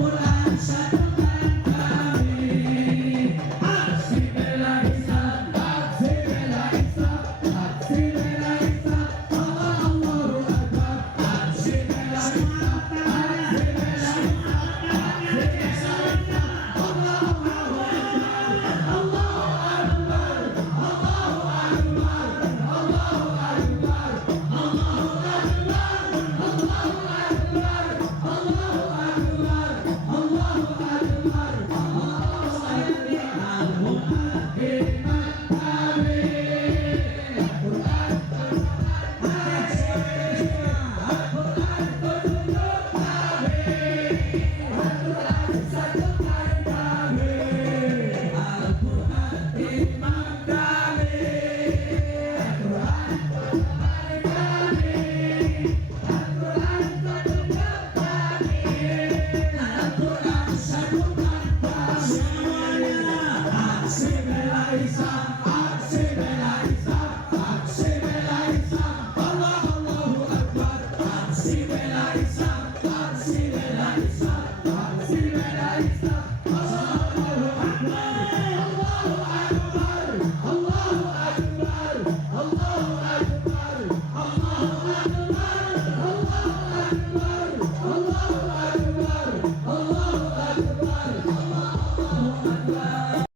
Al-Quran satukan kami. Aksi bela Islam, aksi bela Islam, aksi bela Islam. Allah Allahu Akbar. Aksi bela Islam, aksi bela Islam, aksi bela Islam. Allah Allahu Akbar. Allahu Akbar. Allahu Akbar. Allahu Akbar. Allahu Akbar. Allahu Akbar. Allahu Akbar. Allahu Akbar. Al-Quran hikmat kami. Al-Quran Al-Quran petunjuk kami. Al-Quran satukan kami. Al-Quran hikmat kami. Al-Quran kami. Al-Quran petunjuk kami. Al-Quran satukan kami. Aksi bela Islam, aksi bela Islam, aksi bela Islam. Allah Allahu Akbar. Aksi bela Islam, aksi bela Islam, aksi bela Islam.